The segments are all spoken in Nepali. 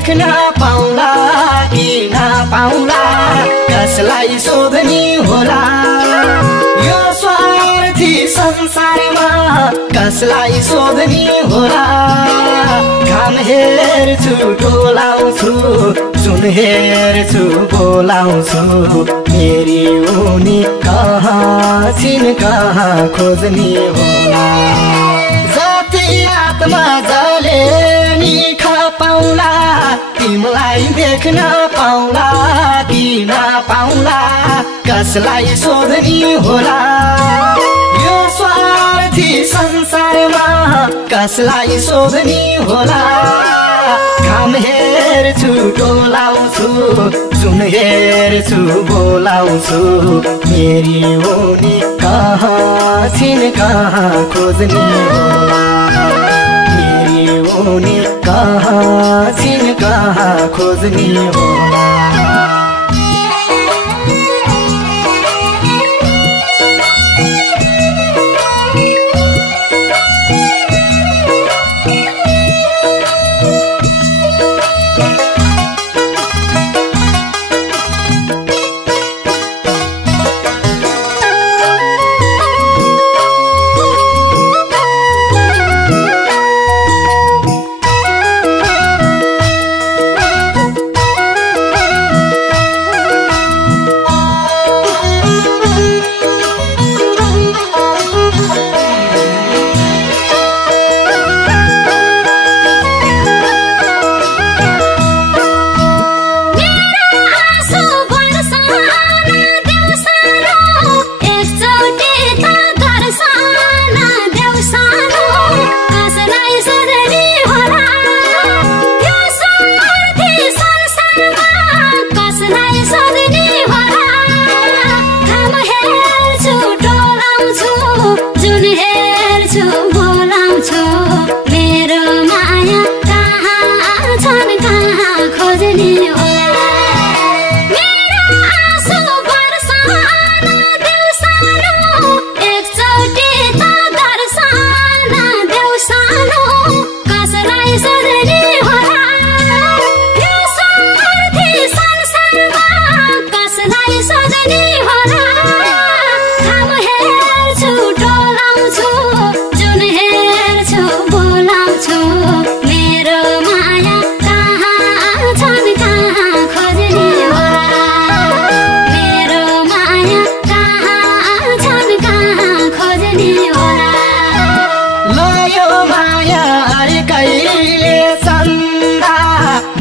देख्न पाउला कि नपाउला कसलाई सोध्ने होला यो स्वार्थी संसारमा कसलाई सोध्ने होला घाम हेर्छु डोलाउँछु जुन हेर्छु बोलाउँछु मेरी उनी कहाँ छिन् कहाँ खोज्ने होला जति आत्मा जले नि पाउला तिमीलाई देख्न पाउला कि नपाउला कसलाई सोध्ने होला यो स्वार्थी संसारमा कसलाई सोध्ने होला घाम हेर्छु डोलाउँछु जुन हेर्छु बोलाउँछु मेरी उनी कहाँ छिन् कहाँ खोज्ने होला मेरी उनी कहाँ छिन् कहाँ खोज्ने होला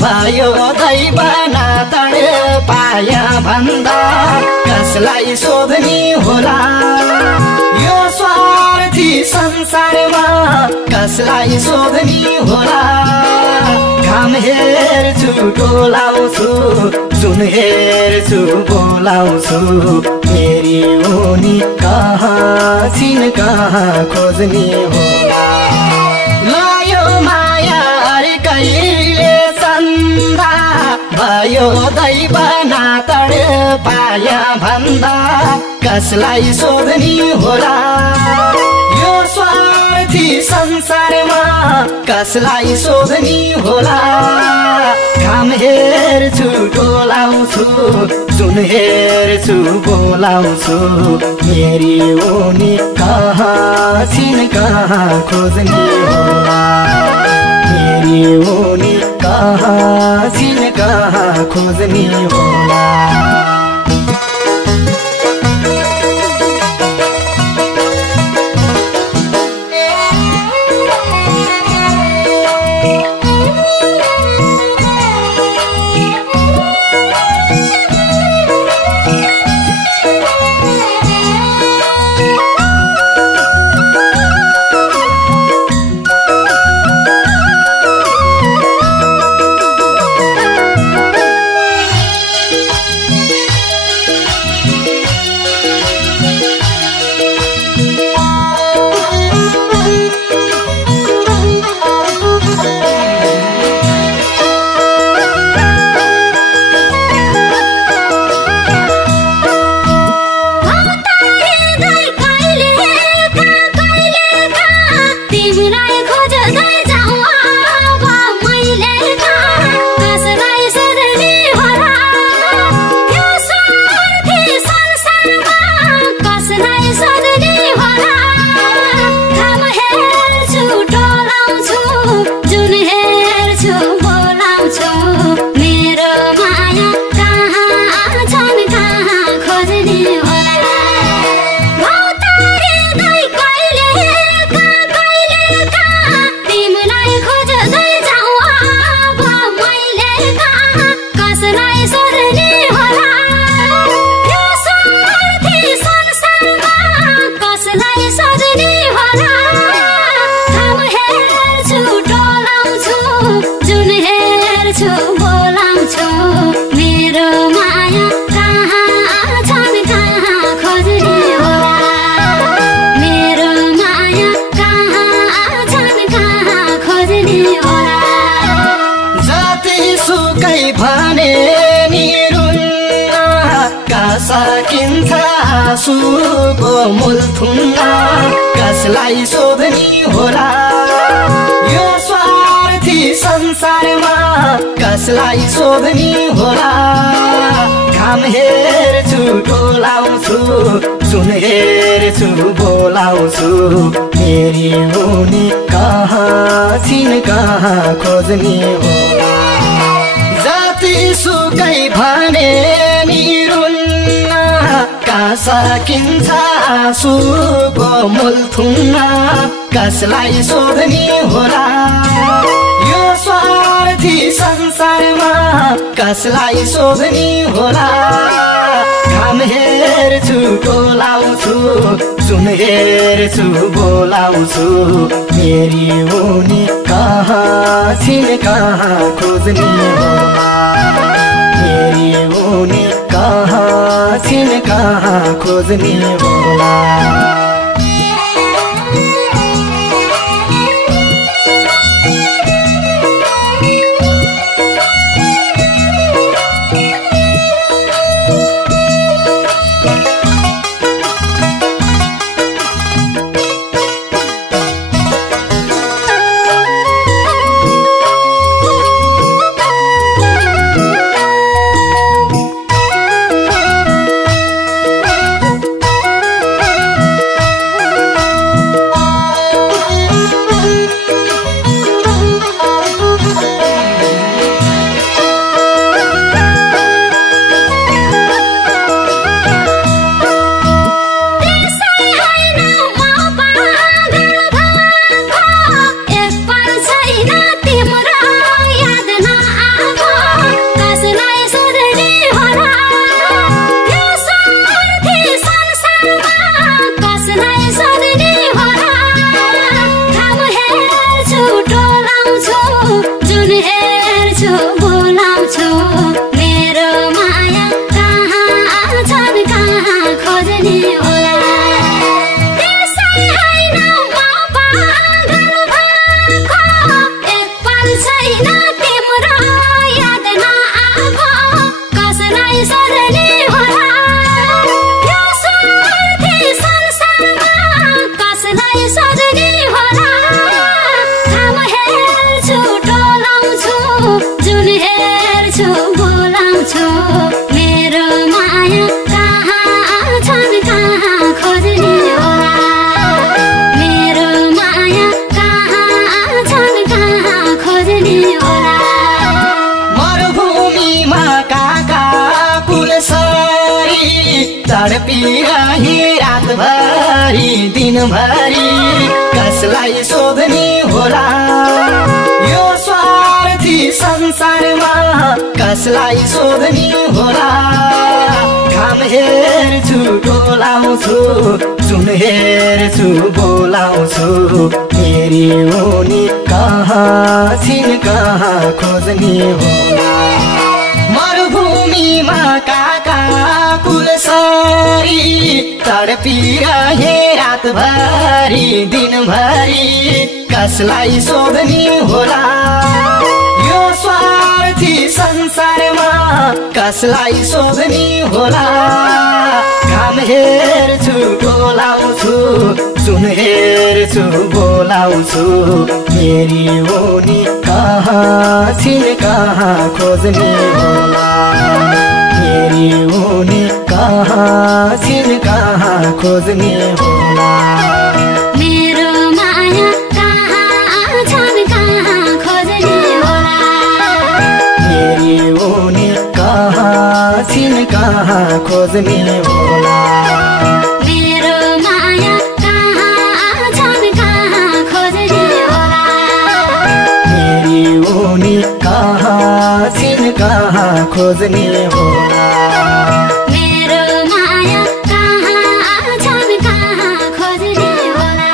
भयो दैव नातड पाया भन्दा कसलाई सोध्ने होला यो स्वार्थी संसारमा कसलाई सोध्ने होला घाम हेर्छु डोलाउँछु जुन हेर्छु बोलाउँछु मेरी उनी कहाँ छिन् कहाँ खोज्ने होला लायो माया अरे कहिले चन्दा भयो दैव नातड पाया भन्दा कसलाई सोध्ने होला यो स्वार्थी संसारमा कसलाई सोध्ने होला घाम हेर्छु डोलाउँछु जुन हेर्छु बोलाउँछु मेरी उनी कहाँ छिन् कहाँ खोज्ने होला मेरी उनी कहाँ छिन् कहाँ खोज्ने होला सुकै भने नि रुन्न का सकिन्छ आँसुको मूल थुन्न कसलाई सोध्ने होला यो स्वार्थी संसारमा कसलाई सोध्ने होला घाम हेर्छु डोलाउँछु सुन हेर्छु बोलाउँछु मेरी हुने कहाँ छिन् कहाँ खोज्ने होला जति सुकै भने नि रुन्न का सकिन्छ आँसुको मूल थुन्न कसलाई सोध्ने होला यो स्वार्थी संसारमा कसलाई सोध्ने होला घाम हेर्छु डोलाउँछु सुन हेर्छु बोलाउँछु मेरी हुने कहाँ छिन् कहाँ खोज्ने होला मेरी हुने कहाँ छिन् कहाँ खोज्ने होला तडपिरहे रातभरि दिनभरि कसलाई सोध्ने होला यो स्वार्थी संसारमा कसलाई सोध्ने होला घाम हेर्छु डोलाउँछु सुन हेर्छु बोलाउँछु मेरी हुने कहाँ छिन् कहाँ खोज्ने होला मरुभूमिमा काका कुलसरी तडपिरहे रातभरि दिनभरि कसलाई सोध्ने होला यो स्वार्थी संसारमा कसलाई सोध्ने होला घाम हेर्छु डोलाउँछु सुन हेर्छु बोलाउँछु मेरी हुने कहाँ छिन् कहाँ खोज्ने होला मेरी हुने कहाँ छिन् कहाँ खोज्ने होला मेरो माया कहाँ छन् कहाँ खोज्ने होला मेरी हुने कहाँ छिन् कहाँ खोज्ने होला मेरो माया कहाँ छन् कहाँ खोज्ने होला मेरी हुने कहाँ छिन् कहाँ खोज्ने होला मेरो माया कहाँ छन् कहाँ खोज्ने होला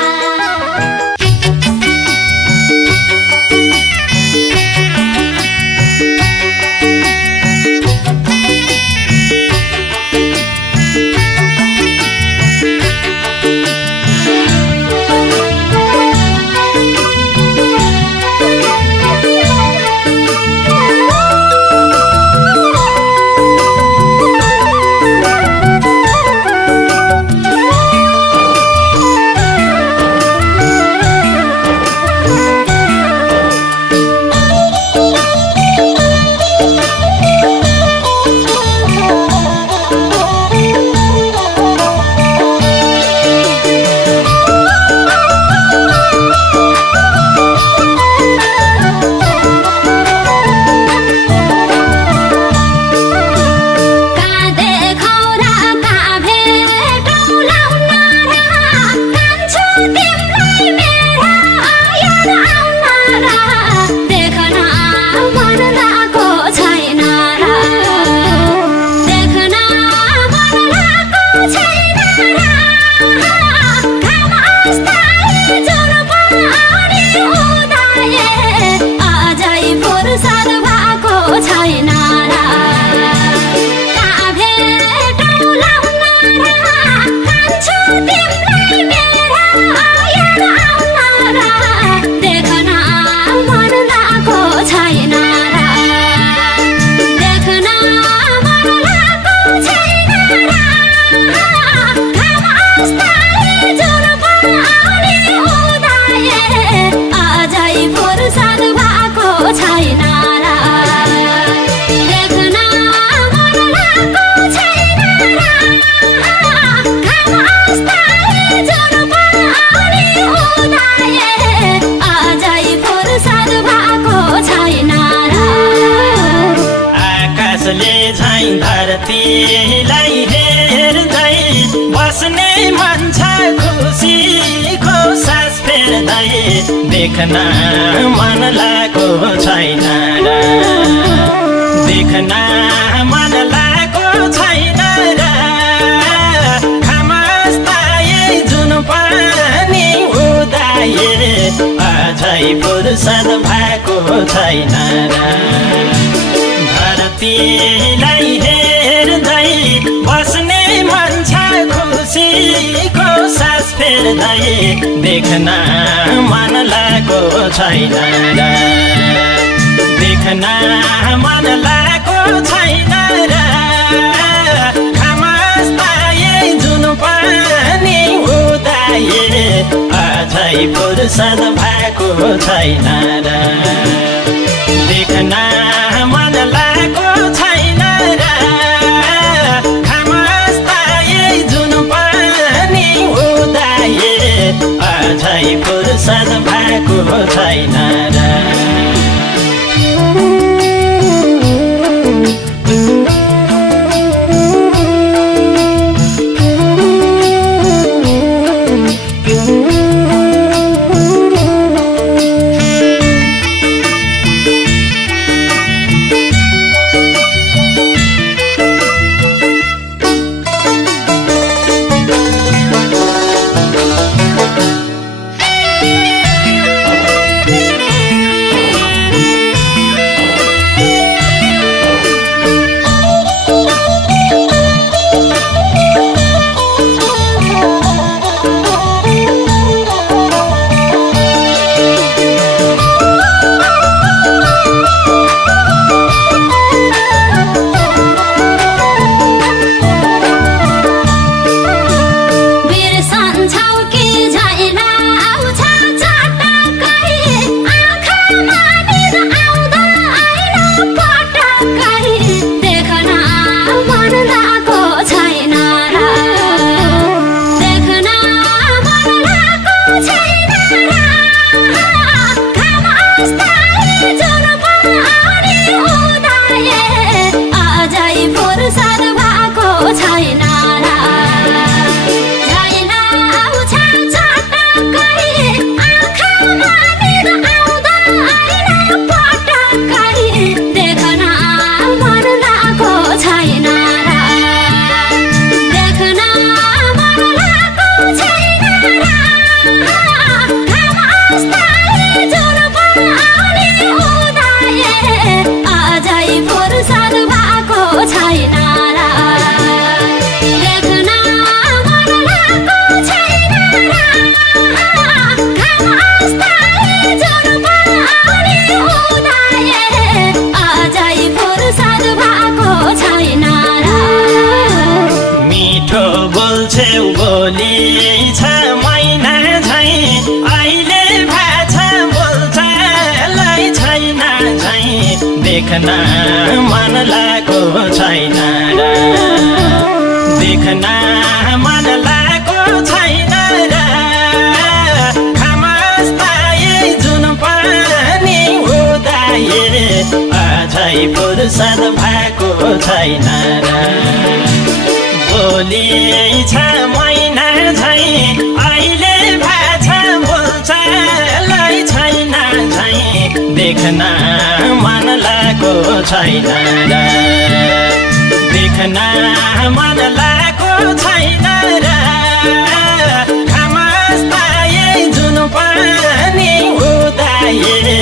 आकाशले झैं धरतीलाई हेर्दै बस्ने मन छ खुसीको सास फेर्दै देख्न मन लागेको छैन र देख्न मन लागेको छैन र खामस्ताए जुन पनि उदाए अझै फुर्सद भएको छैन र धरतीलाई हेर्दै बस्ने मन छ खुसीको सास फेर्दै देख्न मन लागेको छैन र देख्न मन लागेको छैन र खामस्ताए जुन पनि उदाए अझै फुर्सद भएको छैन र देख्न मन लागेको छैन र खामस्ताए जुन पनि उदाए अझै फुर्सद भएको छैन र देख्न मन लागेको छैन र देख्न मन लागेको छैन र खामस्ताए जुन पनि उदाए अझै फुर्सद भएको छैन र बोली छ मैना झैं अहिले भाषा बोल्छ लै छैन झैं देख्न मन लागेको छैन र देख्न मन लागेको छैन र खामस्ताए जुन पनि उदाए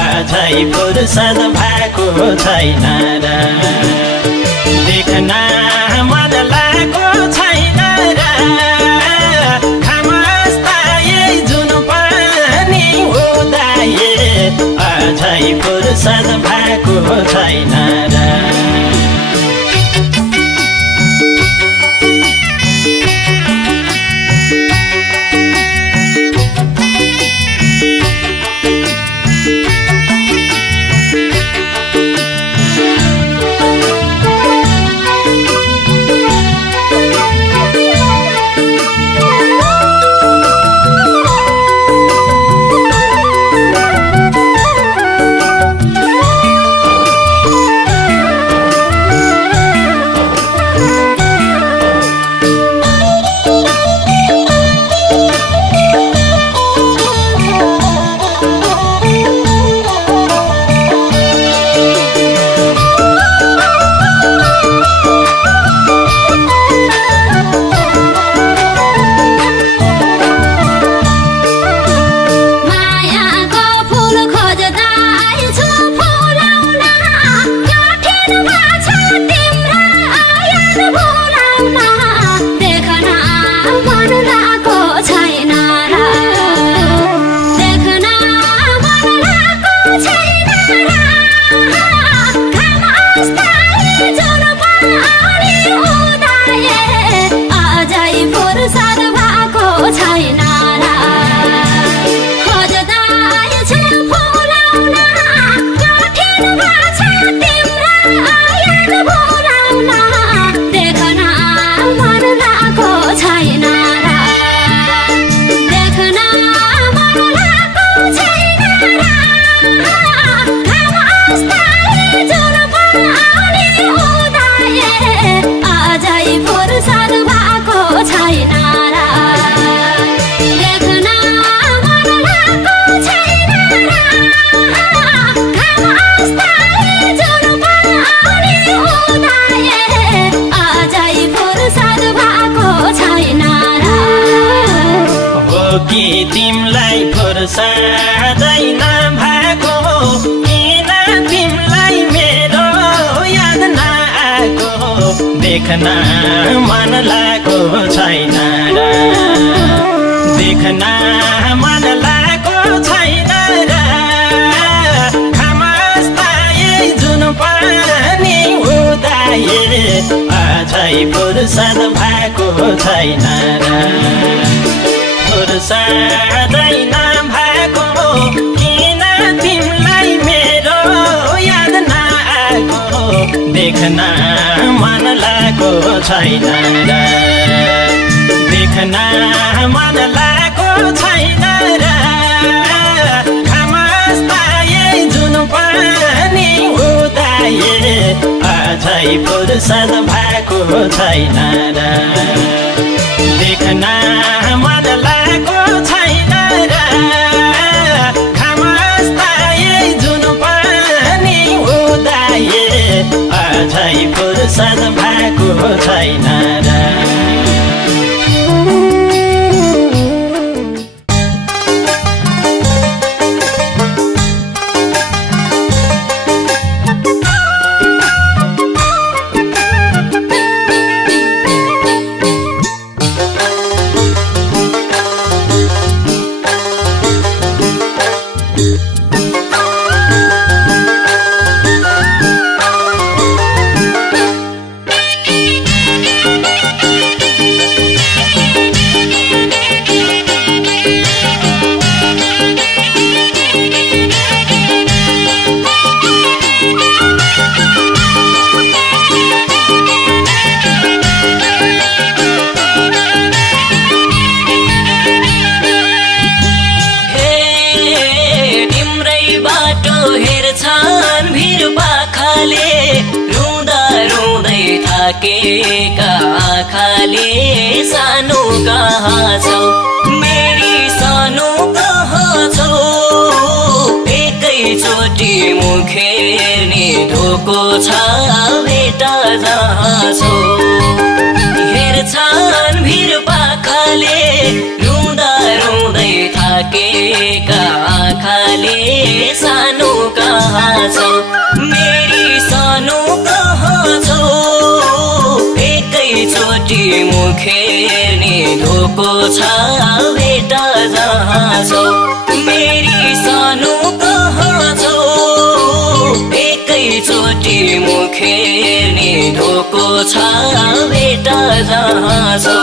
अझै फुर्सद भएको छैन र देख्न मन लागेको छैन र खामस्ताए जुन पनि उदाए अझै फुर्सद भएको छैन र देख्न मन लागेको छैन र देख्न मन लागेको छैन र खामस्ताए जुन पनि उदाए अझै फुर्सद भएको छैन र फुर्सदै नभएको किन तिमीलाई मेरो याद नआएको देख्न मन लागेको छैन र देख्न मन लागेको छैन र खामस्ताए जुन पनि उदाए अझै फुर्सद भएको छैन र देख्न मन लागेको छैन र खामस्ताए जुन पनि उदाए अझै फुर्सद भएको छैन र थाकेका आँखाले सानो कहाँ छौ मेरी सानो कहाँ छौ एकैचोटि मुखेर्ने ढोको छ भेटा जहाँ छौ हेर्छन् भिर पाखाले रुँदा रुँदै थाकेका आँखाले सानो कहाँ छौ मेरी सानो कहाँ छौ एकैचोटि मुखेर्ने ढोको छ भेटा जहाँ छौ मेरी सानो कहाँ छौ एकैचोटि मुखेर्ने ढोको छ भेटा जहाँ छौ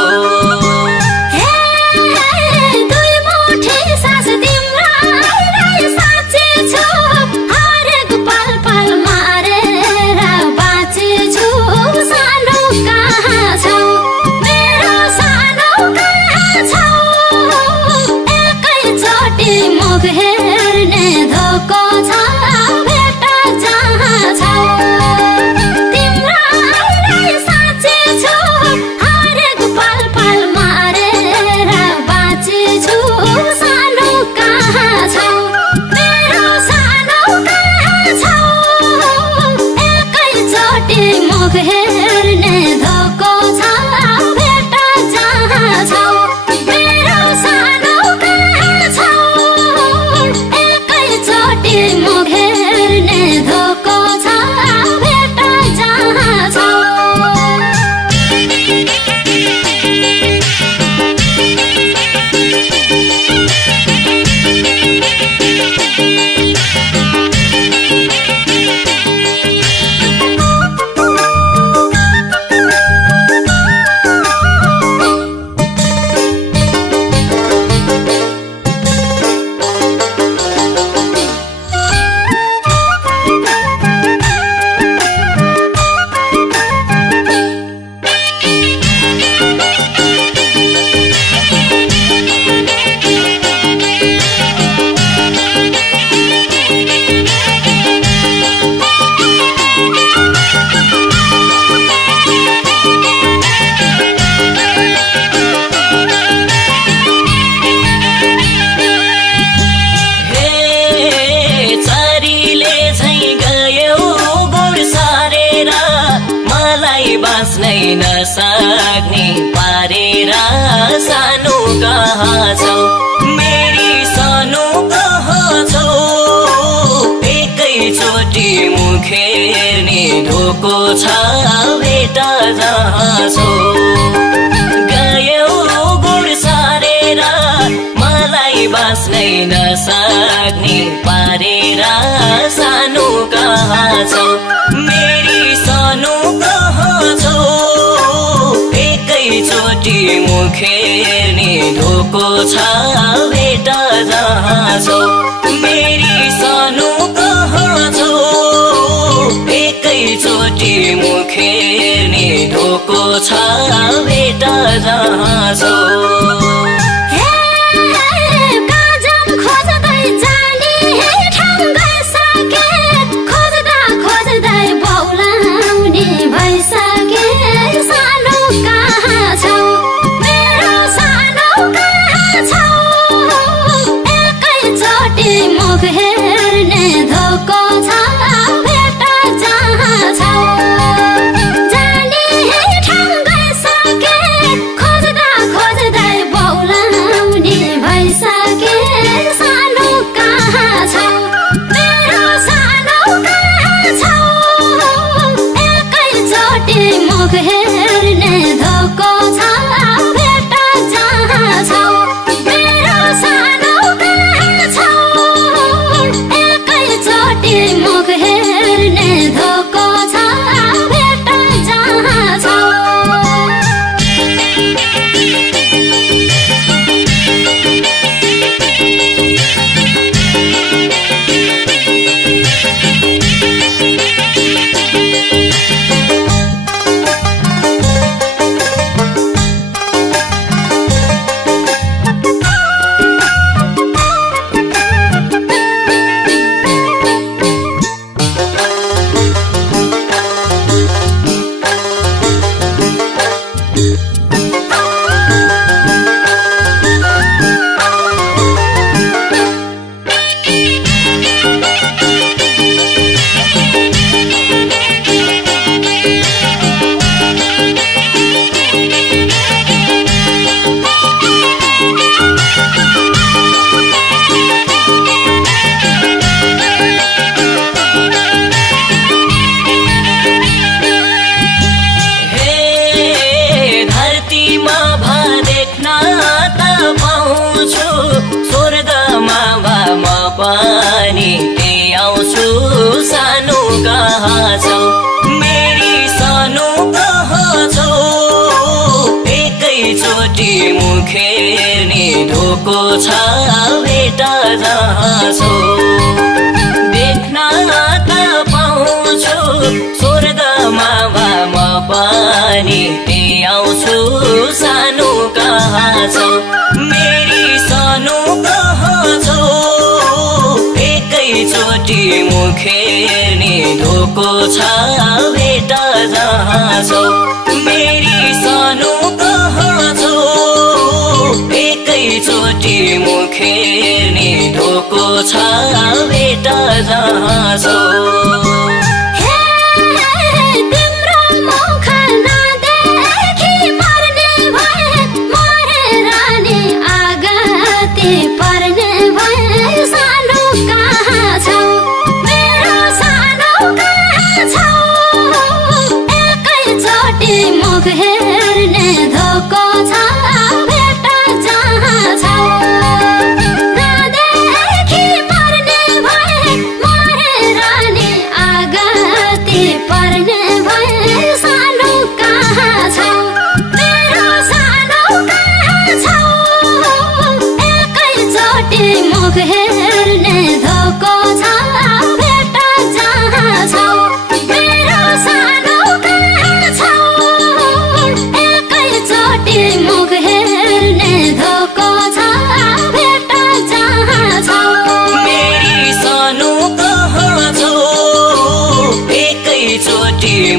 नसक्ने पारेर सानो कहाँ छौ मेरी सानो कहाँ छौ एकैचोटि मुख हेर्ने धोको छ भेट जहाँ छौ गयौ गुण सारेर मलाई बाँच्नै नसक्ने पारेर सानो कहाँ छौ मेरी सानो कहाँ छौ एकैचोटि मुख हेर्ने धोको छ भेट जहाँ छौ मेरी सानो कहाँ छौ एकैचोटि मुख हेर्ने धोको छ भेट जहाँ छौ पनि आउँछु सानो कहाँ छौ मेरी सानो कहाँ छौ एकैचोटि मुख हेर्ने धोको छ भेट जहाँ छौ देख्न त पाउँछु स्वर्गमा म पनि आउँछु सानो कहाँ छौ मेरी सानो कहाँ छौ एकैचोटि मुख हेर्ने धोको छ भेट जहाँ छौ मेरी सानो कहाँ छौ एकैचोटि मुख हेर्ने धोको छ भेट जहाँ छौ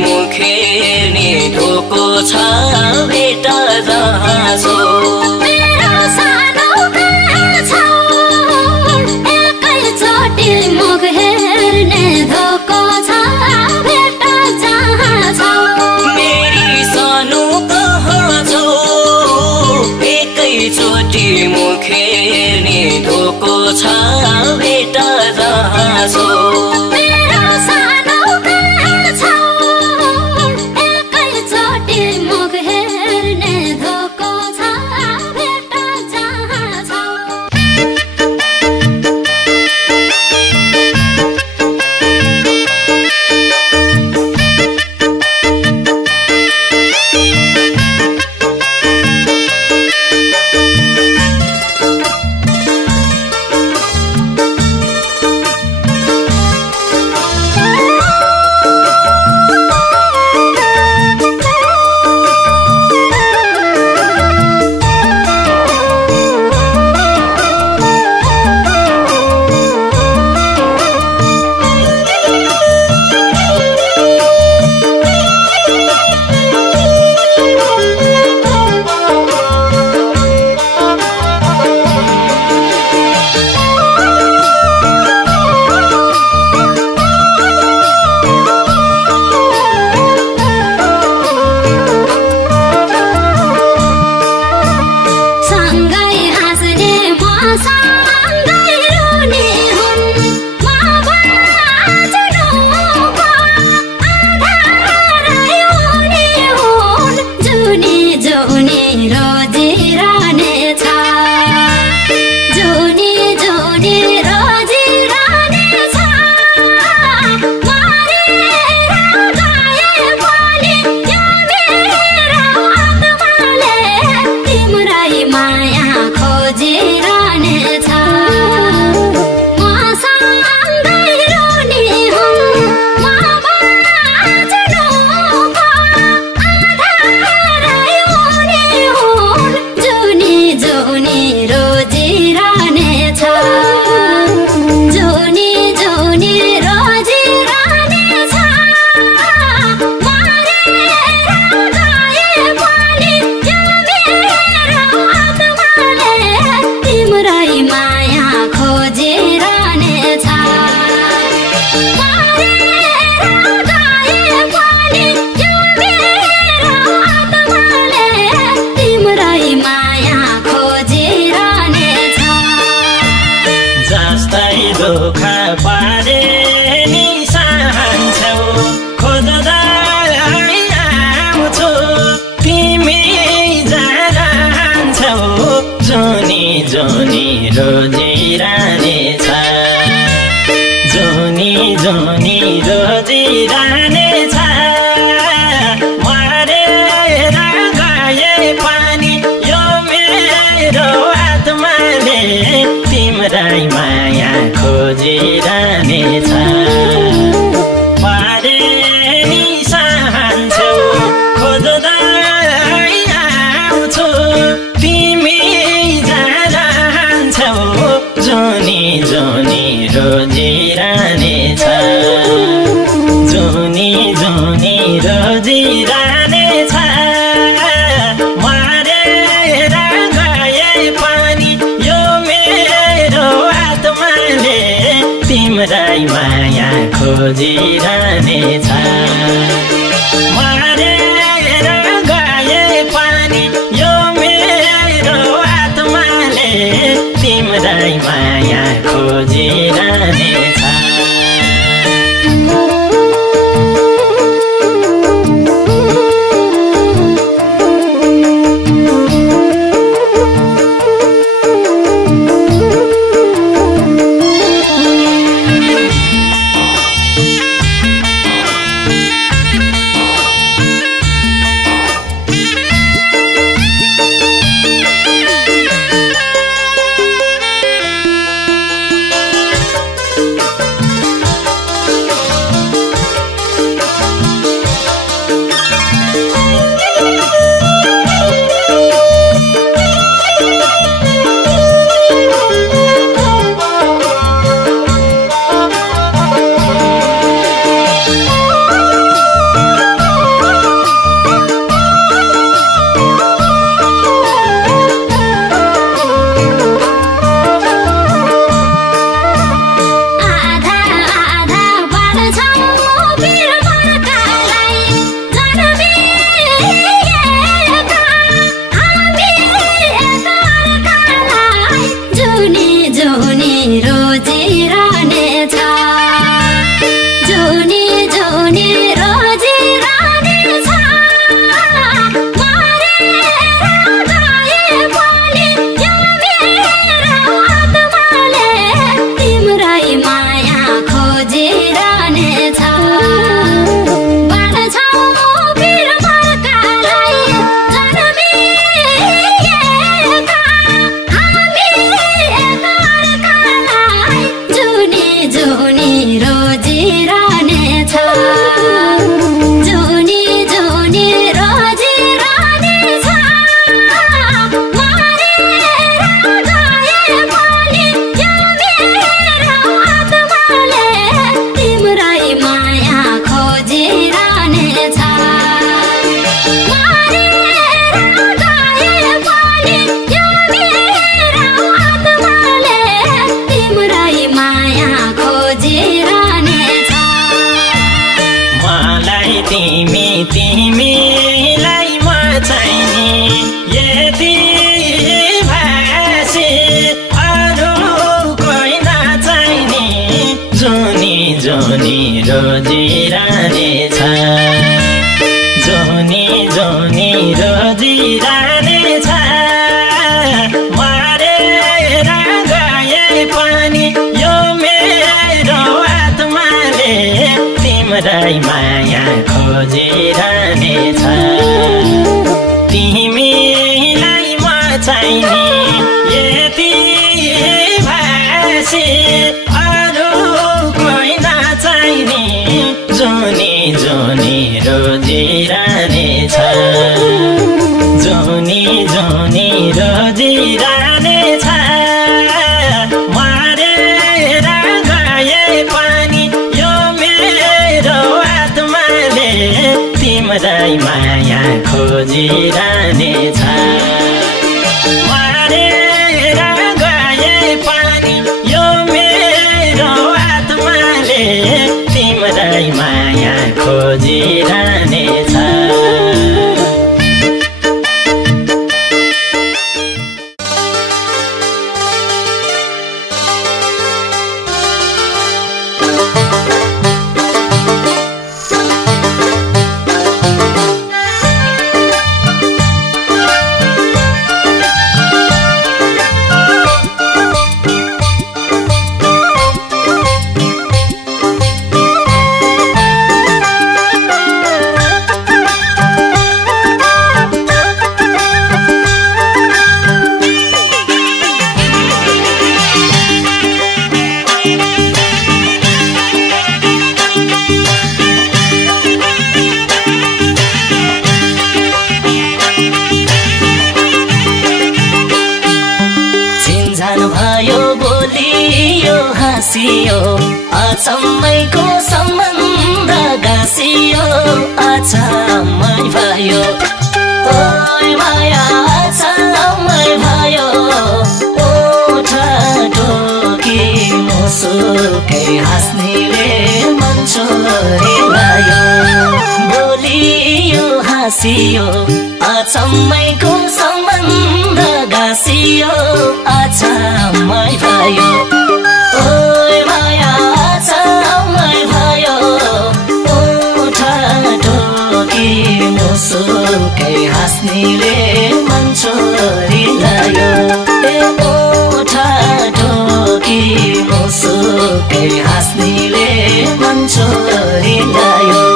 मुख हेर्ने धोको छ भेट जहाँ छौ मेरो सानो कहाँ छौ एकैचोटि मुख हेर्ने धोको छ भेट जहाँ छौ मेरी सानो कहाँ छौ एकैचोटि मुख हेर्ने धोको छ भेट जहाँ छौ मेरो खोजिरहनेछ मरेर गए पनि यो मेरो आत्माले तिम्रै माया खोजिरहनेछ पारे नि सहन्छौ खोज्दै आउँछु तिमी जान्छौ जुनी जुनी रोजिरहनेछ जुनी जुनी रोजिरहनेछ मरेर गए पनि यो मेरो आत्माले तिम्रै माया खोजिरहनेछ मरेर गए पनि यो मेरो आत्माले तिम्रै माया खोजिरहनेछ तिमीलाई म चाहिने यति भाषी अरू कोही नचाहिने जुनी जुनी रोजिरहनेछ जुनी जुनी रोजिरहनेछ मरेर गए पनि यो मेरो आत्माले तिम्रै माया खोजिरहनेछ तिमीलाई म चाहिने यति भाषी अरू कोही नचाहिने जुनी जुनी रोजिरहनेछ जुनी जुनी रोजिरहनेछ मरेर गए पनि यो मेरो आत्माले तिम्रै माया खोजिरहनेछ मरेर गए पनि यो मेरो आत्माले तिम्रै माया खोजिरहनेछ हाँसियो अचम्मैको सम्बन्ध गाँसियो अचम्मै भयो ओइ माया अचम्मै भयो ओठ ढोकी मुसुकै हाँस्नेले मन चोरिलायो बोलियो हाँसियो अचम्मैको सम्बन्ध गाँसियो अचम्मै भयो ओइ माया अचम्मै भयो ओठ ढोकी मुसुकै हाँस्नेले मन चोरिलायो ए ओठ ढोकी मुसुकै हाँस्नेले मन चोरिलायो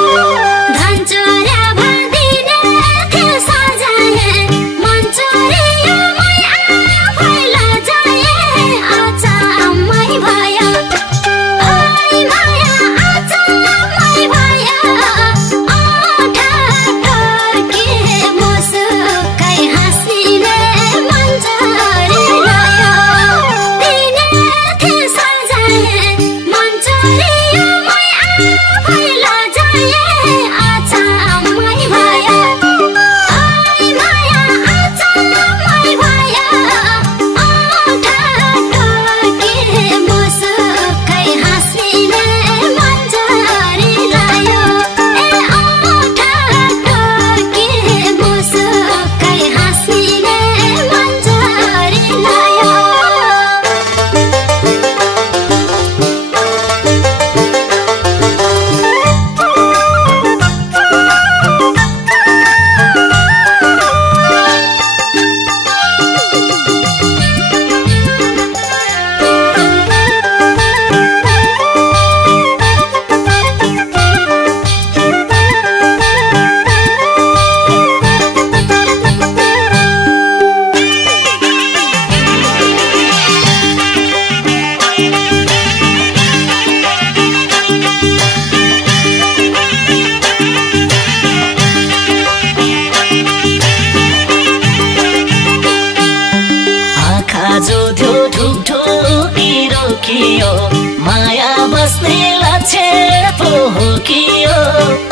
माया बस्ने लक्षण पो हो कि यो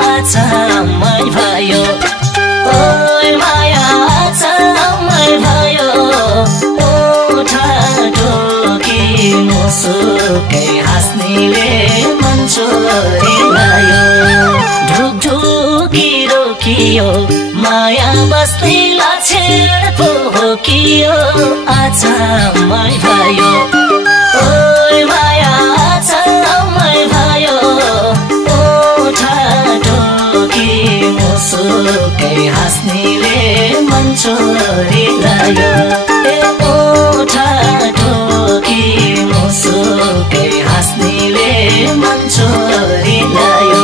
अचम्मै भयो ओइ माया अचम्मै भयो ओठ ढोकी मुसुकै हाँस्नेले मन चोरिलायो ढुकढुकी रोकियो माया बस्ने लक्षण पो हो कि यो अचम्मै भयो ओइ माया अचम्मै भयो ओठ ढोकी मुसुकै हाँस्नेले मन चोरिलायो ए ओठ ढोकी मुसुकै हाँस्नेले मन चोरिलायो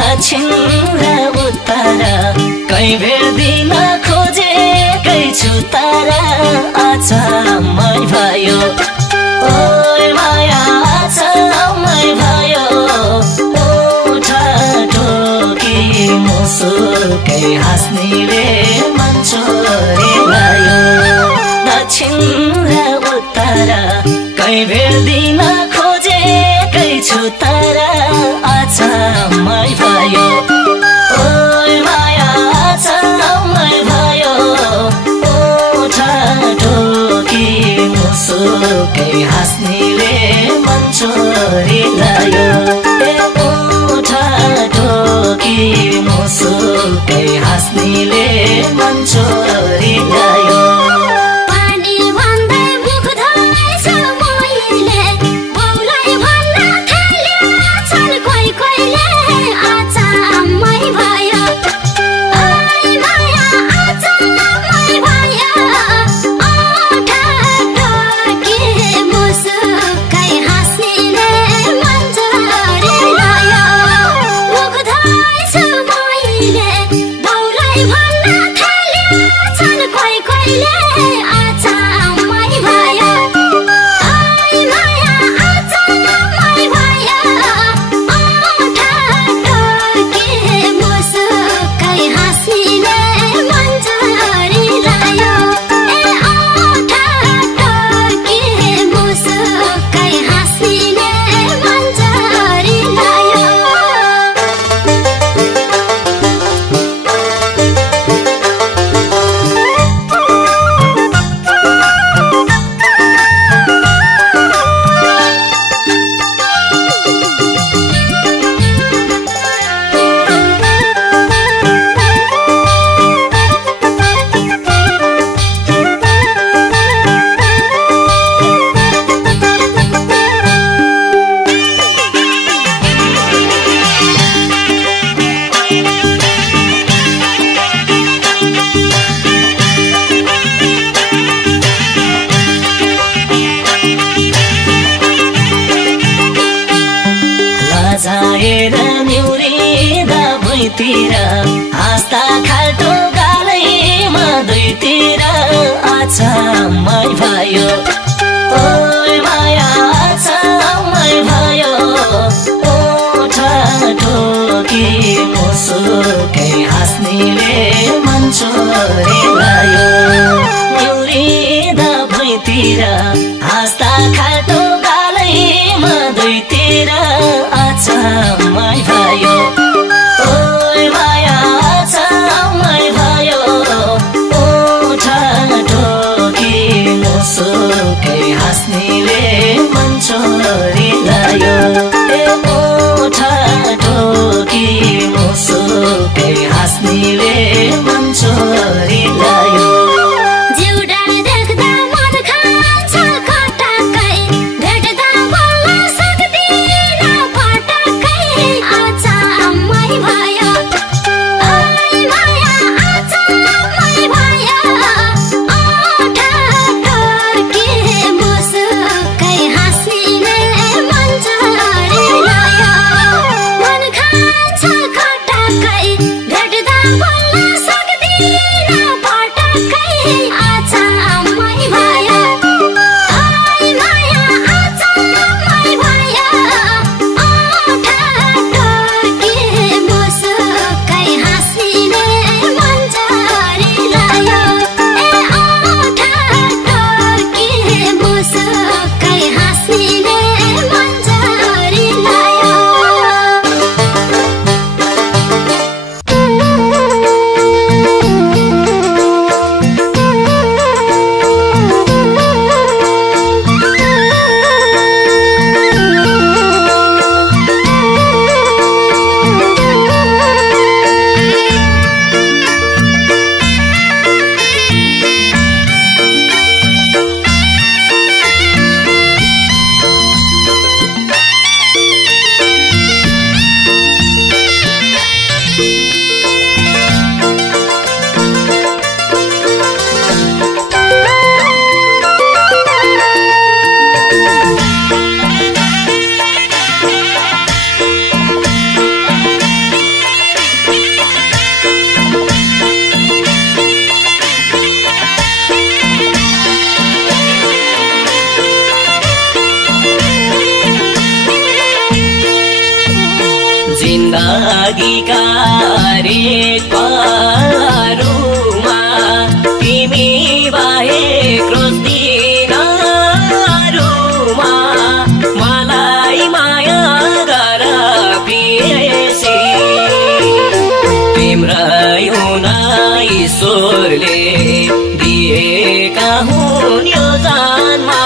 दक्षिण र उत्तर कहीँ भेट्दिन खोजेकै छु तारा अचम्मै भयो ओइ माया अचम्मै भयो ओठा ढोकी मुसुकै हाँस्नेले मन छोडिलायो दक्षिण र उत्तर कहीँ भेट्दिन खोजेकै छु तारा अचम्मै भयो ओइ माया अचम्मै भयो ओठा ढोकी मुसुकै हाँस्नेले मन छोडिलायो ए ओठा ढोकी मुसुकै हाँस्नेले मन छोडिलायो जाएर निउरिँदा भुइँतिर हाँस्दा खाल्टो गालैमा दुईतिर अचम्मै भयो ओइ माया अचम्मै भयो ओठा ढोकी मुसुकै हाँस्नेले मन छोडिलायो निउरिँदा भुइँतिर हाँस्दा खाल्टो गालैमा दुईतिर अचम्मै भयो ओइ माया अचम्मै भयो ओठा ढोकी मुसुकै अघिका हरेक पलहरूमा तिमी बाहेक रोज्दिनहरूमा मलाई माया गर प्रियसी तिम्रै हुन ईश्वरले दिएका हुन् यो जन्ममा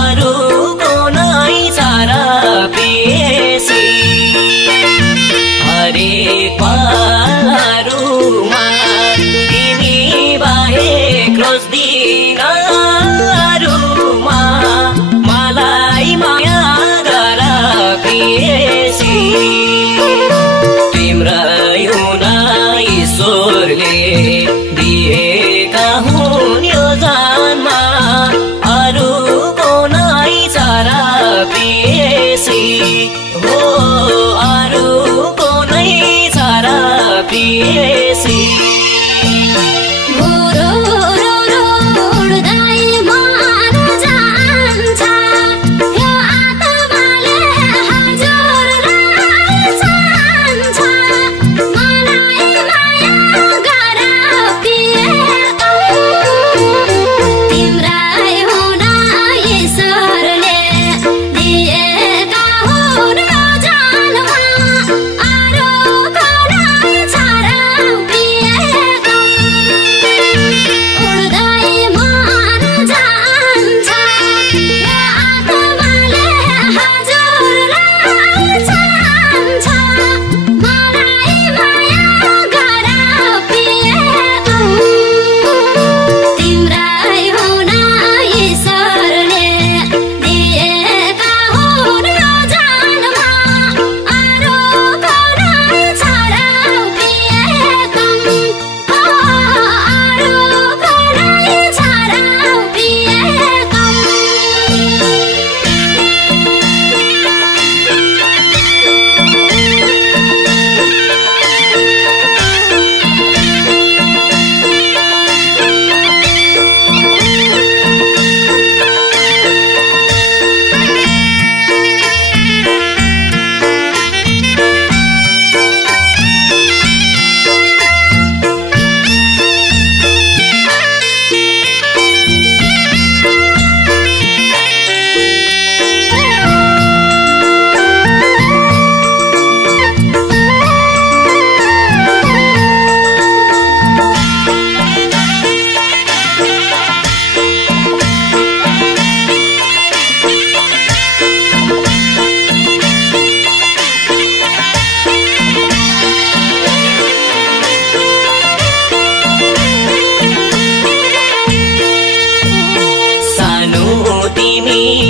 अरूको नै छ र प्रियसी हरेक पलहरूमा तिमी बाहेक रोज्दिनहरूमा मलाई माया गर प्रियसी तिम्रै हुन ईश्वरले दिएका हुन् यो जन्ममा अरूको नै छ र प्रियसी हो अरूको नै छ र प्रियसी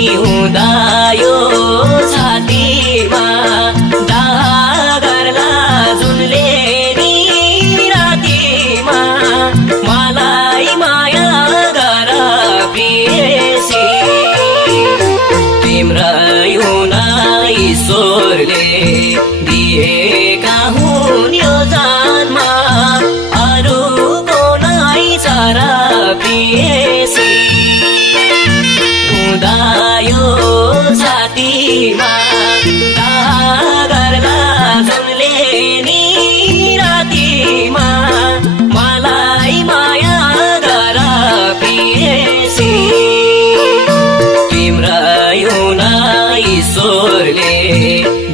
हुँदायो छातीमा दागरला जुनले नि रातीमा मलाई माया गर प्रियसी तिम्रै हुन ईश्वरले दिएका हुन् यो जन्ममा अरूको नै छ र प्रियसी हुँदायो छातीमा दागरला जुनले नि रातीमा मलाई माया गर प्रियसी तिम्रै हुन ईश्वरले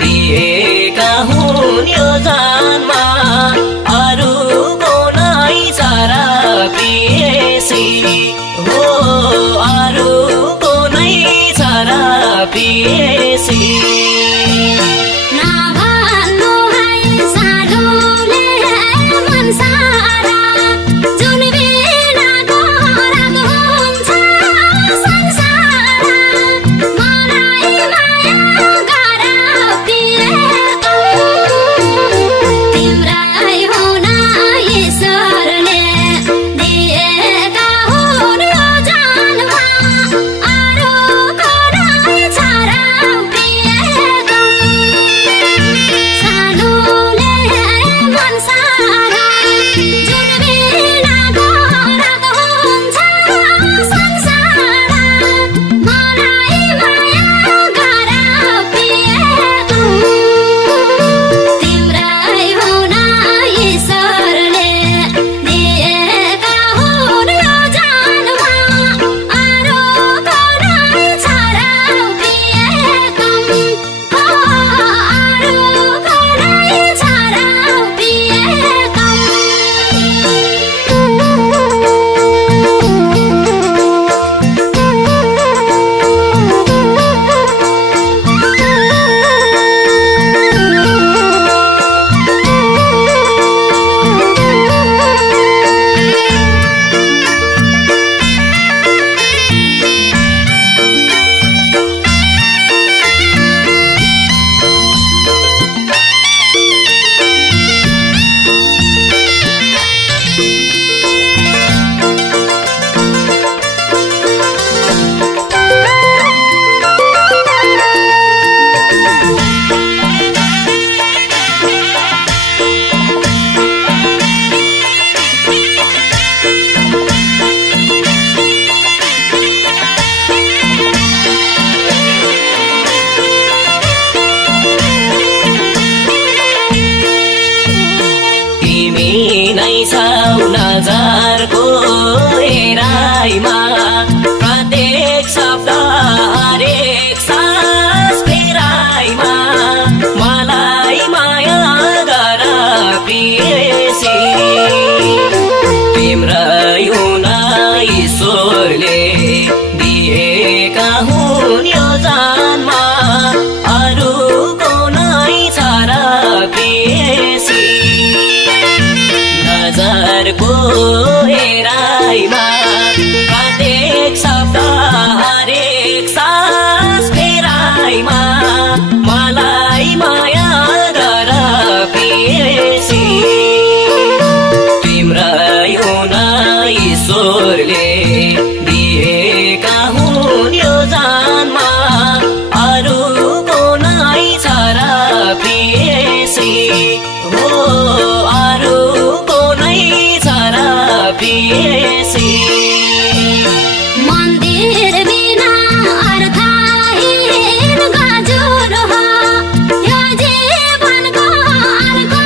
दिएका हुन् यो जन्ममा अरूको नै छ र प्रियसी हो अरूको नै छ र प्रियसी Yeah. नजरको हेराइमा प्रत्येक शब्द हरेक सास फेराइमा मलाई माया गर प्रियसी तिम्रै हुन ईश्वरले दिएका हुन् यो जन्म अरूको नै छ र प्रियसी नजरको हेराइमा प्रत्येक शब्द हरेक सास फेराइमा मलाई माया गर प्रियसी तिम्रै हुन ईश्वरले दिएका हुन् यो जन्म अरूको नै छ र प्रियसी हो अरूको नै छ र प्रियसी मन्दिर बिना अर्थहीन गजुर हो यो जीवनको अर्को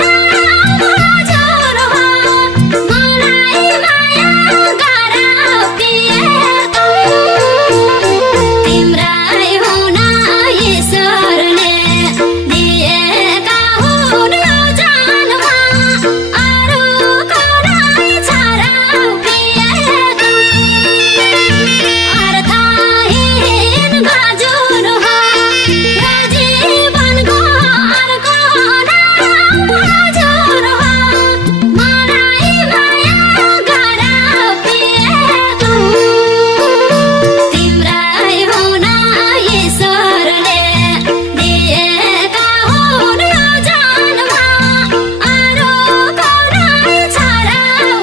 नाम हजुर हो मलाई माया गर प्रियतम तिम्रै हुन ईश्वरले दिएका हुन् यो जन्म अरूको नै छ र प्रियतम अर्थहीन गजुर हो यो जीवनको अर्को नाम हजुर हो मलाई माया गर प्रियतम तिम्रै हुन ईश्वरले दिएका हुन् यो जन्म अरूको नै छ र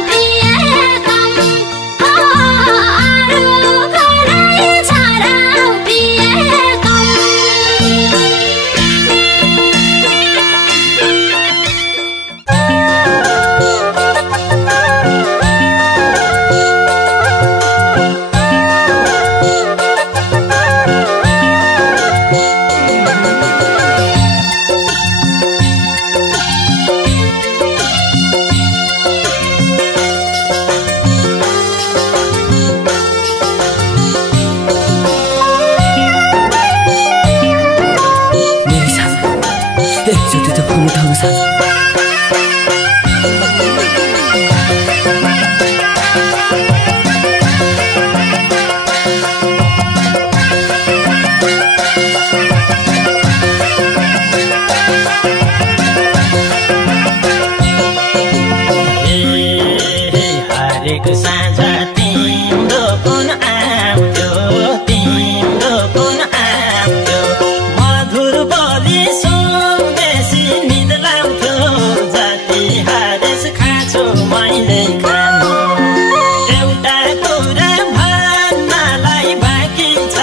प्रियतम अरूको नै छ र प्रियतम मेरी सास एकचोटि त फोन उठाउनु सास हरेक साँझ तिम्रो फोन आउँथ्यो तिम्रो फोन आउँथ्यो मधुर बोली सुनेपछि निद लाउँथ्यो जति हरेस खाँचो मैले खानु एउटा कुरा भन्नलाई बाँकी छ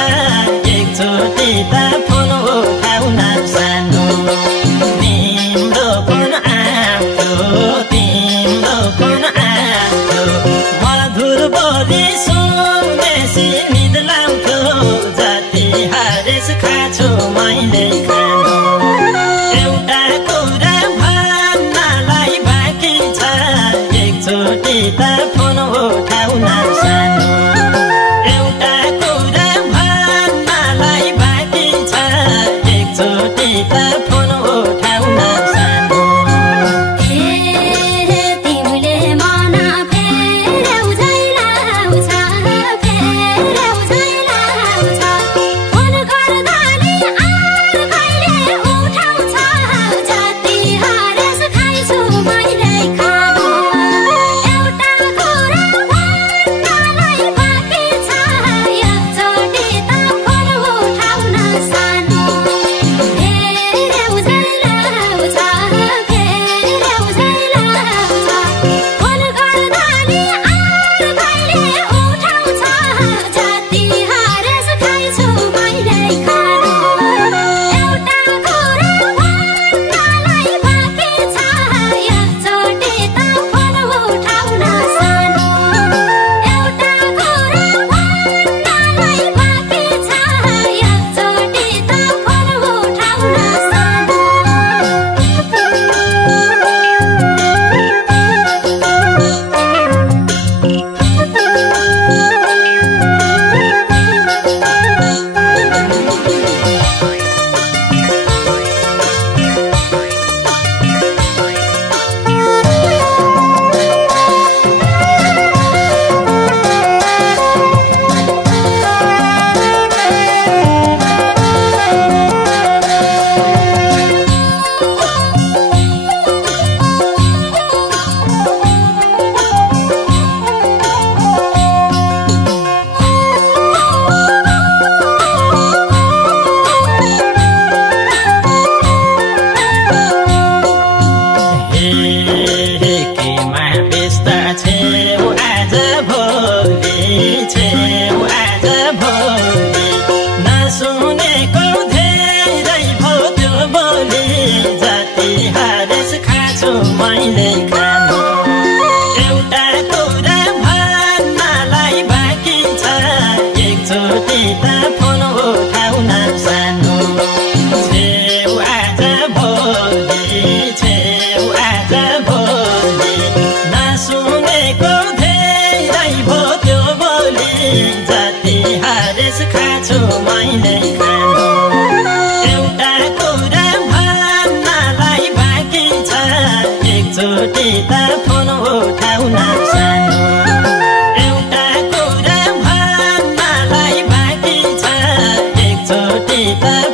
एकचोटि त फोन उठाउन सानो तिम्रो फोन आउँथ्यो तिम्रो फोन आउँथ्यो मधुर बोली सुनेपछि निद लाउँथ्यो जति हरेस खाँचो मैले खानु एउटा कुरा भन्नलाई बाँकी छ एकचोटि त फोन उठाउन सानो एउटा कुरा भन्नलाई बाँकी छ एकचोटि त फोन उठाउन सानो तिमीले मन फेरौ झै लाउँछ फोन गर्दा नि अर्कैले उठाउँछ जति हरेस खाइछु मैले खानु एउटा कुरा भन्नलाई बाँकी छ एकचोटि त फोन उठाउन सानो फेरौ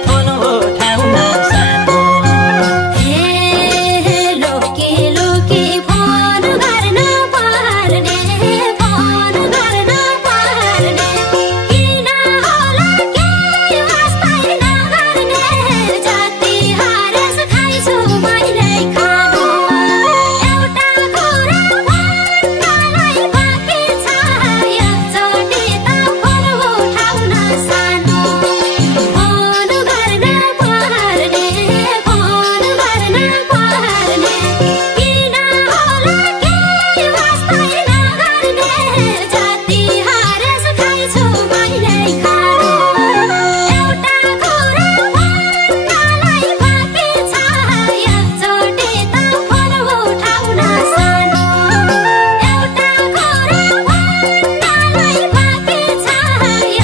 फोन उठाउन सानो लोके लोके फोन गर्न पर्ने फोन गर्न पर्ने किन होला के वास्तै नगर्ने जति हारेस खाइछु मैले खानु एउटा कुरा भन्नलाई बाँकी छ एकचोटि त फोन उठाउन सानो फोन गर्न पर्ने फोन गर्न पर्ने किन होला के वास्तै नगर्ने जति हारेस खाइछु मैले खानु एउटा कुरा भन्नलाई बाँकी छ एकचोटि त फोन उठाउन सानो एउटा कुरा भन्नलाई बाँकी छ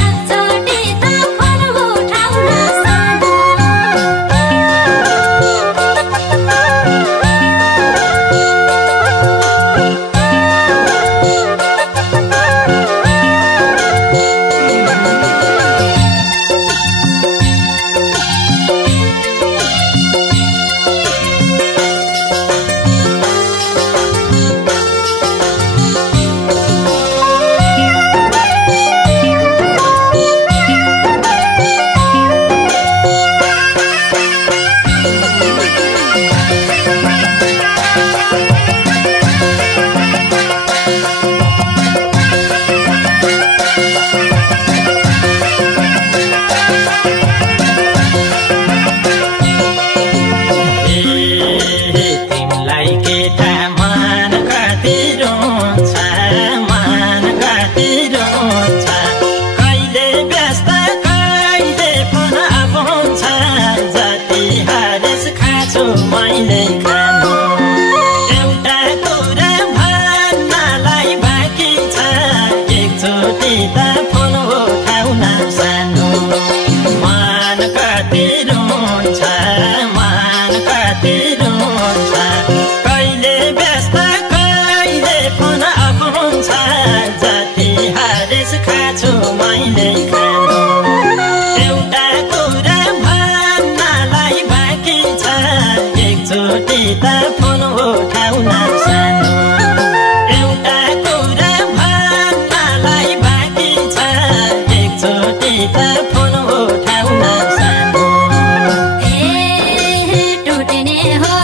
एकचोटि त फोन उठाउन सानो तिमलाई केटा मान कति रोन्छ मान कति रोन्छ कहिले व्यस्त कहिले फोन आउँछ जति हारेस खाछु मैले खानु एउटा कुरा भन्नलाई बाँकी छ एकचोटि त फोन उठाउन सानो मान कति रोन्छ मान कति रोन्छ कहिले व्यस्त कहिले फोन आउँछ जति हारेस खाछु मैले खानु एउटा कुरा भन्नलाई बाँकी छ एकचोटि त फोन उठाउन सानो एउटा कुरा भन्नलाई बाँकी छ एकचोटि त फोन उठाउन सानो टुट्ने हो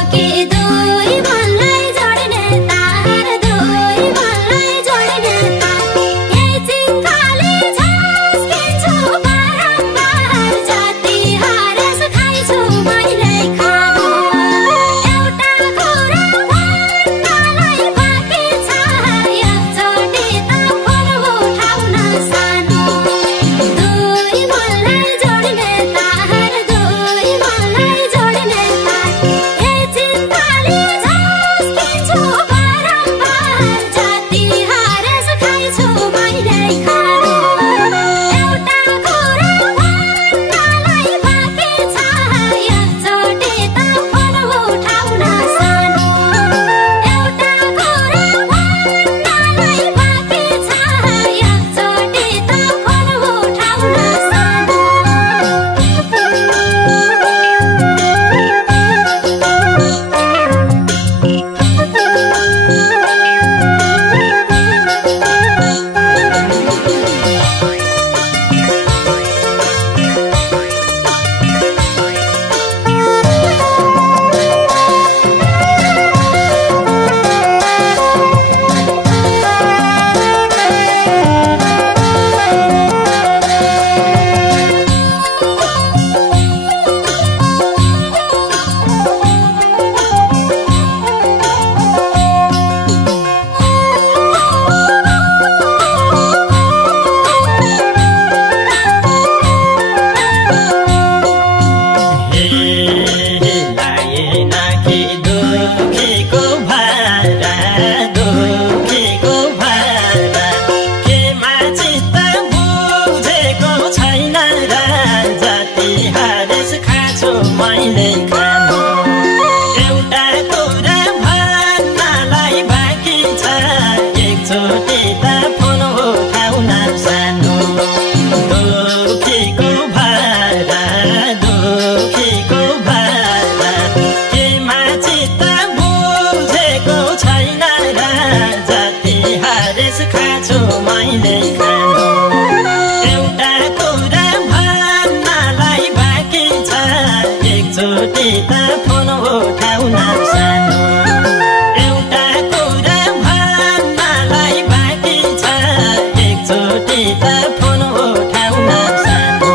एकचोटि त फोन उठाउन सानो एउटा कुरा भन्नलाई बाँकी छ एकचोटि त फोन उठाउन सानो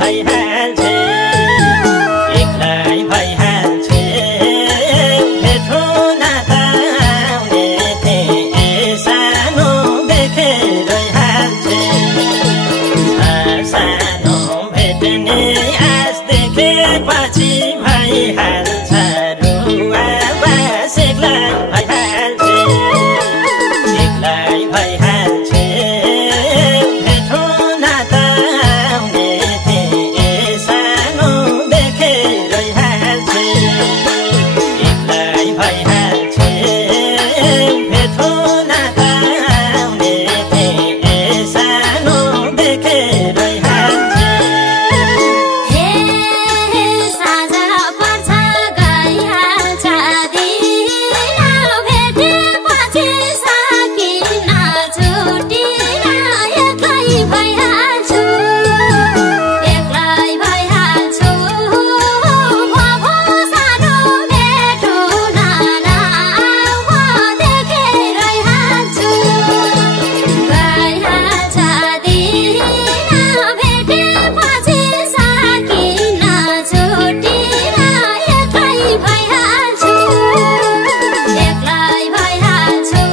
भइहाल्छे एक्लै भइहाल्छे भेट्नु नाता आउने थिए सानो देखेर हाल्छे सानो भेट्ने आश देखेपछि भइहाल्छ रुवा बास एक्लै भइहाल्छे एक्लै भइहाल्छे भेट्नु नाता आउने थिए सानो देखेर हाल्छे एक्लै भइहाल्छे भेट्नु नाता आउने थिए सानो देखेर हाल्छे हे साझा पर्छ गइहाल्छ दिन भेटेपछि सकिन छुटिन एक्लै भइहाल्छु एक्लै भइहाल्छु भो सानो भेटो नाना देखेर हाल्छु गइहाल्छ दिन भेटेपछि सकिन छुटिन एक्लै भइहाल्छु एक्लै भइहाल्छु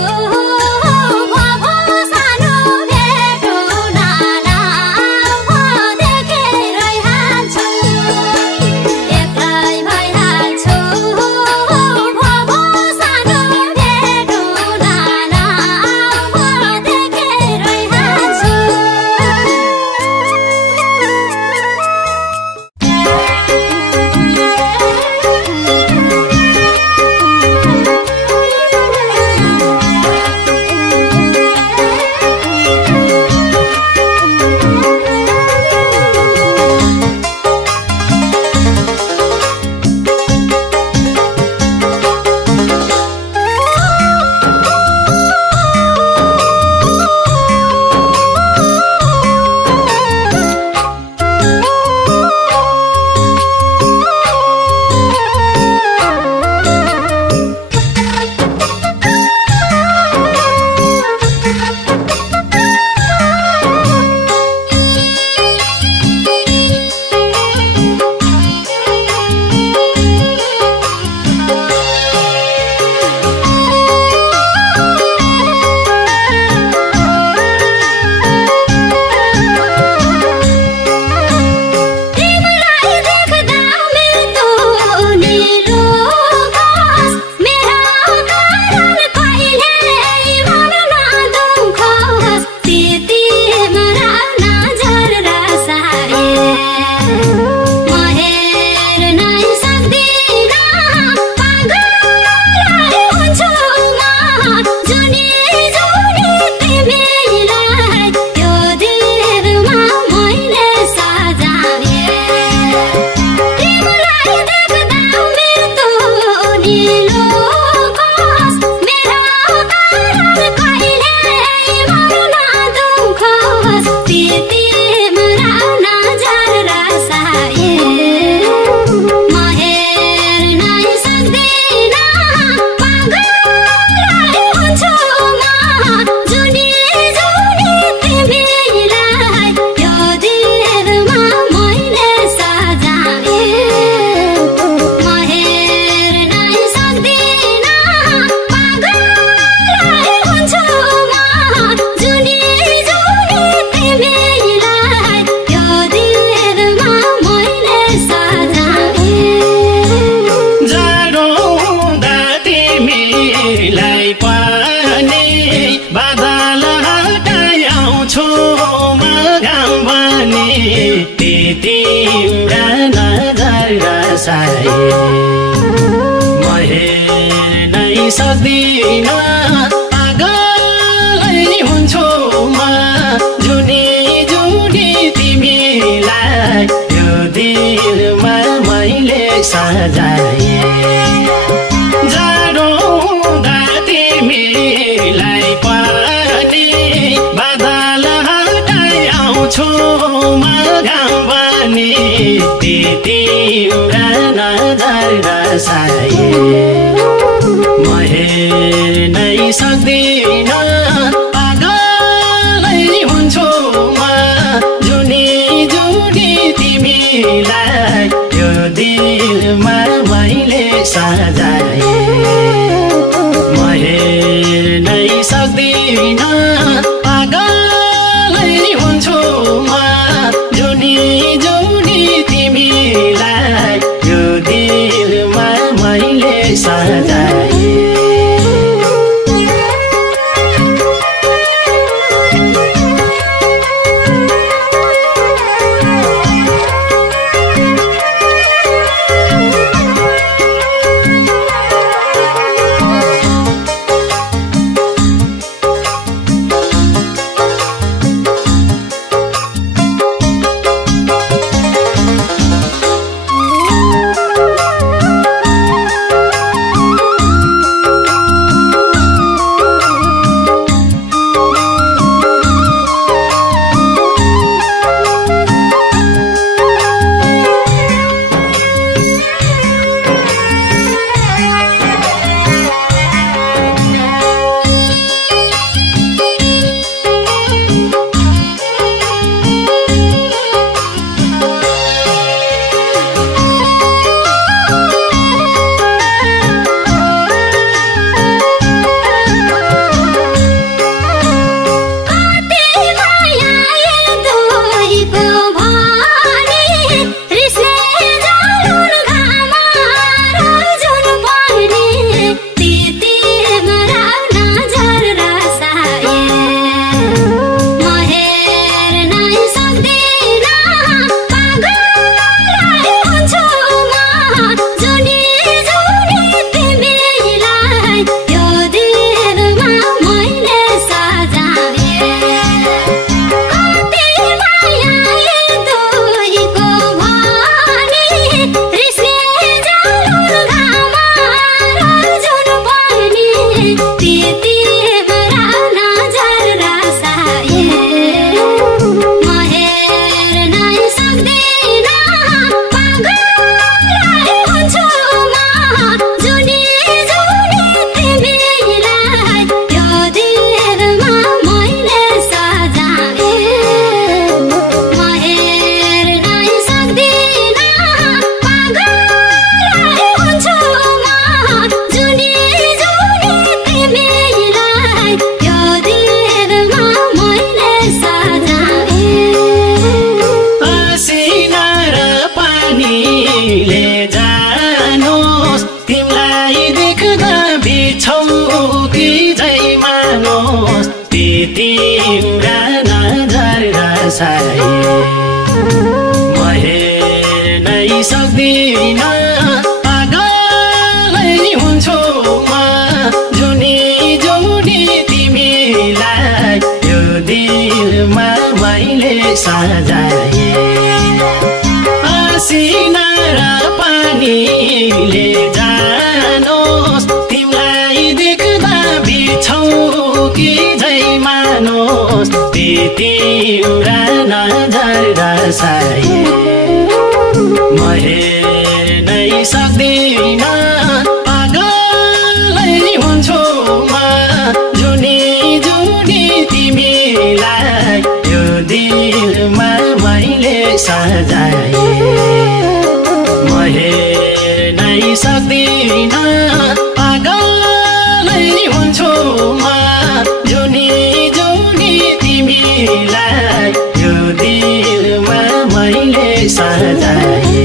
भो सानो भेटो नाना देखेर हाल्छु एक्लै भइहाल्छु भो सानो भेटो नाना देखेर हाल्छु तिमीलाई देख्दा मेरो निलो घाँस मेरो कारण कहिले मन दुःख होस् ती तिम्रा नजर रसाए म हेर्न नै सक्दिन पागलै हुन्छु म जुनी जुनी तिमीलाई यो दिनमा मैले सजाए तिमीलाई देख्दा मेरो निलो घाँस मेरो कारण कहिले मन दुःख होस् ती तिम्रा नजर रसाए म हेर्न नै सक्दिन पागलै हुन्छु म जुनी जुनी तिमीलाई यो दिनमा मैले सजाए म हेर्न नै सक्दिन पागलै हुन्छु म जुनी जुनी तिमीलाई यो दिनमा मैले सजाए जाडो हुँदा तिमीलाई पनि बादल हटाइ आउँछु म घाम पनि ती तिम्रा नजर रसाए म हेर्नै सक्दिन पागलै हुन्छु म जुनी जुनी तिमीलाई यो दिनमा मैले सजाए जाडो हुँदा तिमीलाई पनि बादल हटाइ आउँछु म घाम पनि ती तिम्रा नजर रसाए म हेर्नै सक्दिन पागलै हुन्छु म जुनी जुनी तिमीलाई यो दिलमा मैले सजाए म हेर्नै सक्दिन पागलै हुन्छु म जुनी जुनी तिमीलाई यो दिलमा मैले सजाए तिम्रा नजर रसाए म हेर्नै सक्दिन पागलै हुन्छु म जुनी जुनी तिमीलाई यो दिलमा मैले सजाए असिना र पानीले जानुहोस् तिमीलाई देख्दा बिछौ कि मानोस् तिम्रा नजर रसाए म हेर्नै सक्दिन पागलै हुन्छु म जुनी जुनी तिमीलाई यो दिलमा मैले सजाए म हेर्नै सक्दिन पागलै हुन्छु म जुनी जुनी तिमीलाई यो दिलमा मैले सजाए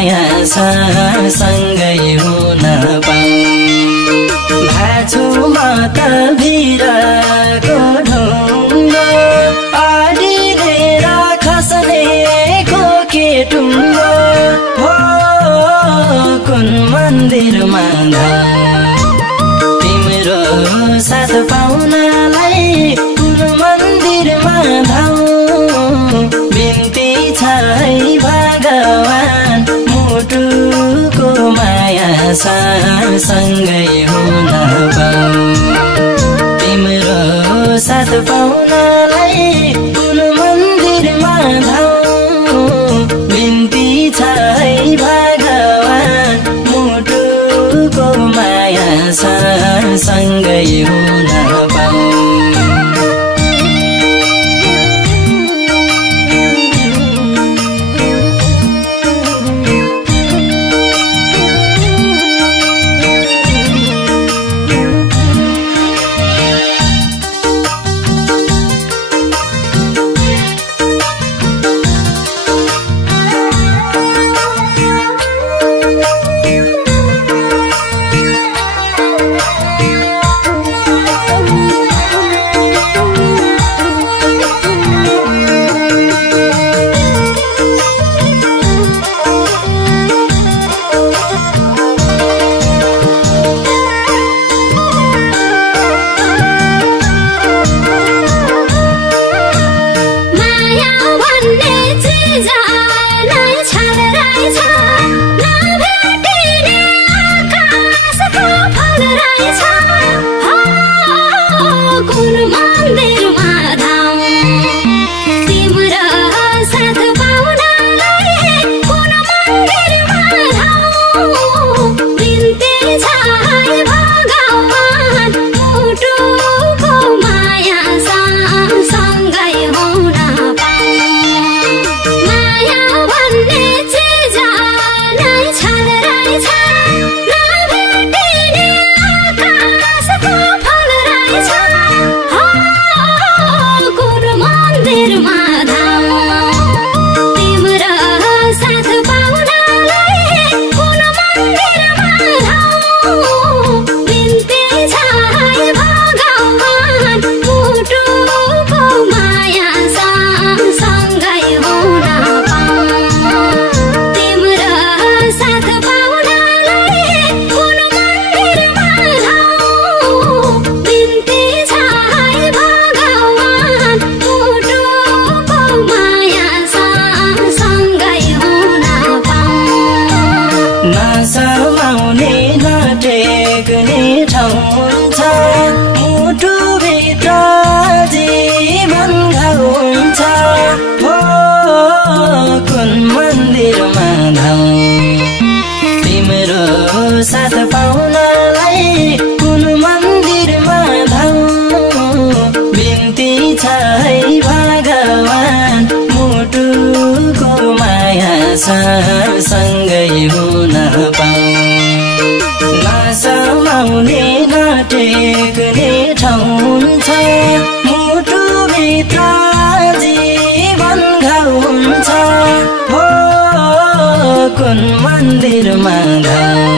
माया सँगै हुन पाऊँ भाछु म त भिरको ढुङ्गो अडिरेर खस्नेको केटुङ्गो हो कुन मन्दिरमा तिम्रो साथ पाउनलाई कुन मन्दिरमा धाउँ बिन्ती छ है भगवान मुटुको माया सँगै हुन पाऊँ तिम्रो साथ पाउनलाई कुन मन्दिरमा धाउँ बिन्ती छ है भगवान मुटुको माया सँगै हुन पाऊँ साथ पाउनलाई कुन मन्दिरमा धाउँ बिन्ती छ है भगवान मुटुको माया सँगै हुन पाऊँ नसमाउने नटेक्ने ठाउँ हुन्छ मुटुभित्र जीवन घाउ हुन्छ हो कुन मन्दिरमा धाउँ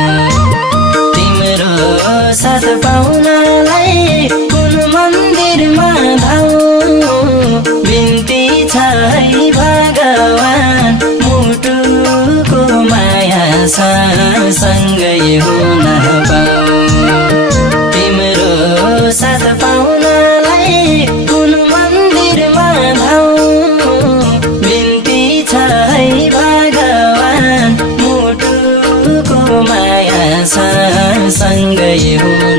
साथ पाउनलाई कुन मन्दिरमा धाउँ बिन्ती छ है भगवान मुटुको माया सँगै हुन पाऊँ तिम्रो साथ पाउनलाई कुन मन्दिरमा धाउँ बिन्ती छ है भगवान मुटुको माया सँगै हुन